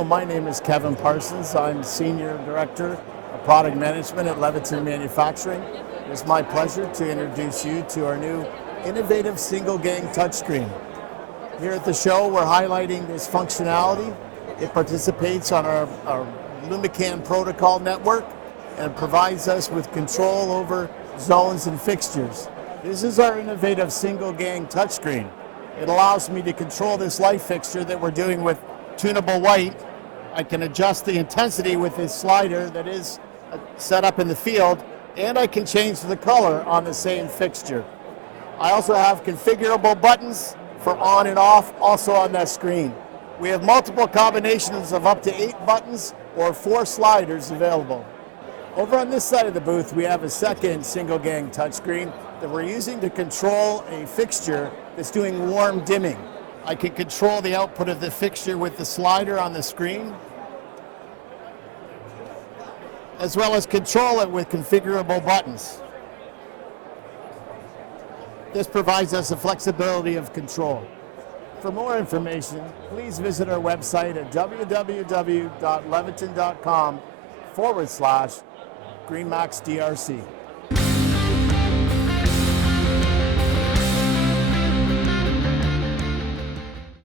Hello, my name is Kevin Parsons. I'm Senior Director of Product Management at Leviton Manufacturing. It's my pleasure to introduce you to our new innovative single-gang touchscreen. Here at the show, we're highlighting this functionality. It participates on our Lumican protocol network and provides us with control over zones and fixtures. This is our innovative single-gang touchscreen. It allows me to control this light fixture that we're doing with tunable white. I can adjust the intensity with this slider that is set up in the field, and I can change the color on the same fixture. I also have configurable buttons for on and off also on that screen. We have multiple combinations of up to 8 buttons or 4 sliders available. Over on this side of the booth, we have a second single-gang touchscreen that we're using to control a fixture that's doing warm dimming. I can control the output of the fixture with the slider on the screen, as well as control it with configurable buttons. This provides us a flexibility of control. For more information, please visit our website at www.leviton.com/GreenMAX DRC.